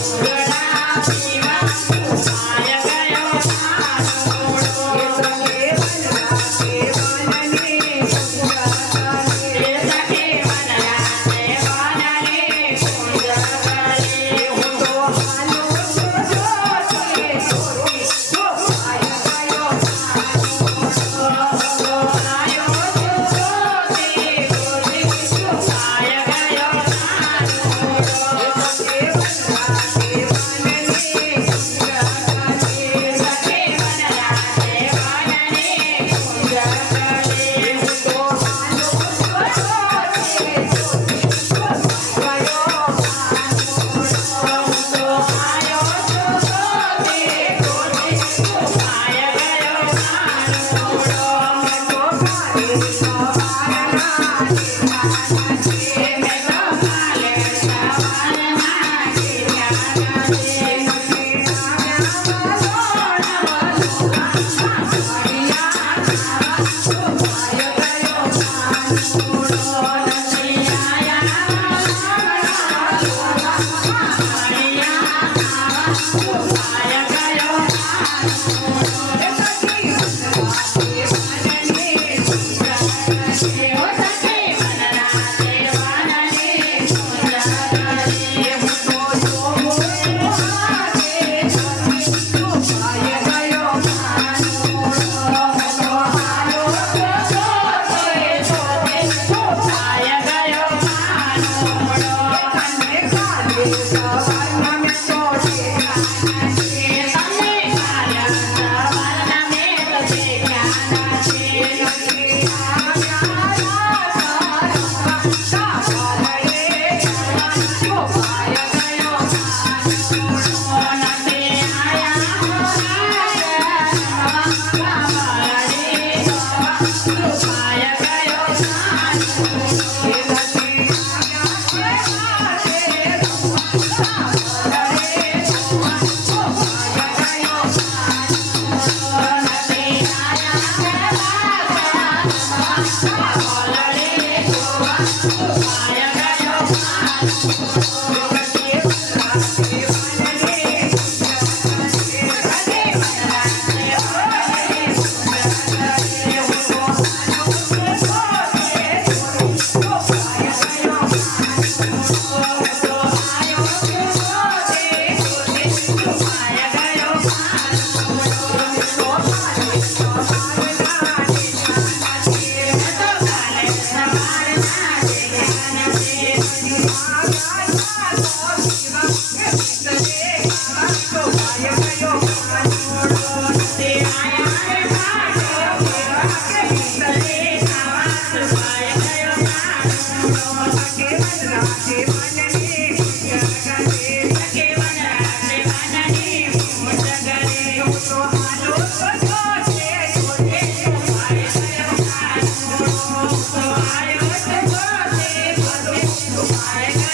Thank Bye.